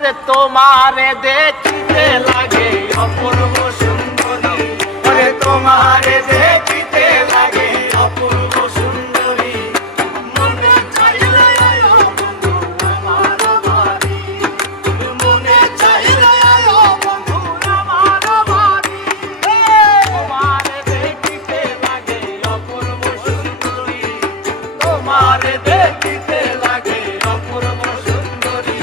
তোমারে দেখিতে লাগে অপূর্ব সুন্দরী, ওরে তোমারে দেখিতে লাগে অপূর্ব সুন্দরী। মনে চাইলে আয়ো বন্ধু আমার বাড়ি, মনে চাইলে আয়ো বন্ধু আমার বাড়ি। তোমারে দেখিতে লাগে অপূর্ব সুন্দরী, তোমারে দেখিতে লাগে অপূর্ব সুন্দরী।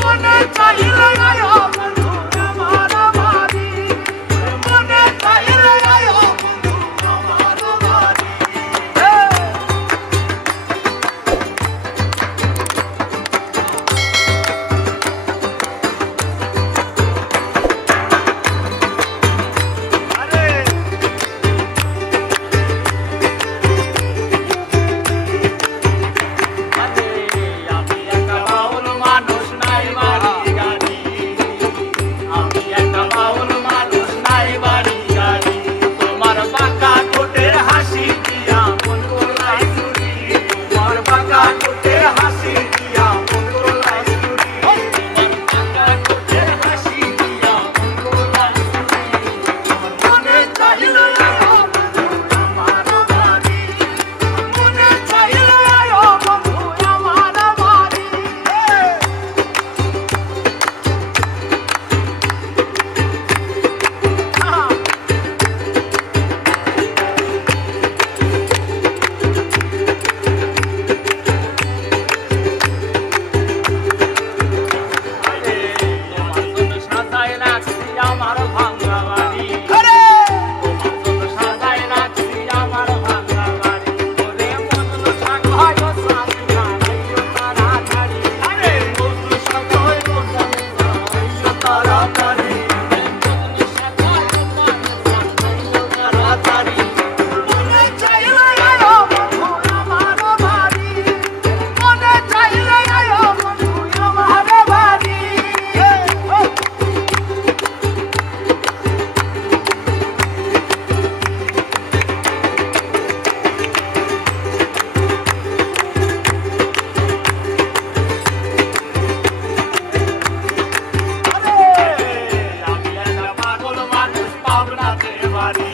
মনে চাইলে আয়ো বন্ধু আমার বাড়ি, মনে চাইলে আয়ো বন্ধু আমার বাড়ি। আমি একটা বাউল মানুষ, নাই বাড়ি গাড়ি, আমি একটা বাউল মানুষ, নাই বাড়ি গাড়ি। তোমার বাঁকা ঠোঁটের হাসি দিয়া মন গোলাই চুরি, তোমার বাঁকা ঠোঁটের হাসি দিয়া মন গোলাই চুরি, তোমার বাঁকা ঠোঁটের হাসি দিয়া মন গোলাই চুরি। মনে চাইলে আয়ো বন্ধু আমার বাড়ি, মনে চাইলে আয়ো বন্ধু আমার বাড়ি। তোমার জন্য সাজায় রাখছি আমার ভাঙা বাড়ি, তোমার জন্য সাজায় রাখছি আমার ভাঙা বাড়ি। ওরে মজনু শাক হয় ও সাজিয়া আইও তাড়াতাড়ি, আরে মজনু শাক হয় ও সাজিয়া আইও তাড়াতাড়ি, মজনু শাক হয় ও সাজিয়া আইও তাড়াতাড়ি। মনে চাইলে আয়ো বন্ধু আমার বাড়ি, মনে চাইলে আয়ো বন্ধু আমার বাড়ি। আমি একটা পাগল মানুষ, পাবনাতে বাড়ি,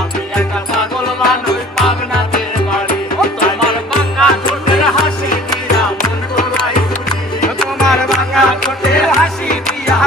আমি একটা পাগল মানুষ, পাবনাতে বাড়ি। তোমার বাঁকা ঠোঁটের হাসি দিয়া মন গোলাই চুরি, তোমার বাঁকা ঠোঁটের হাসি দিয়া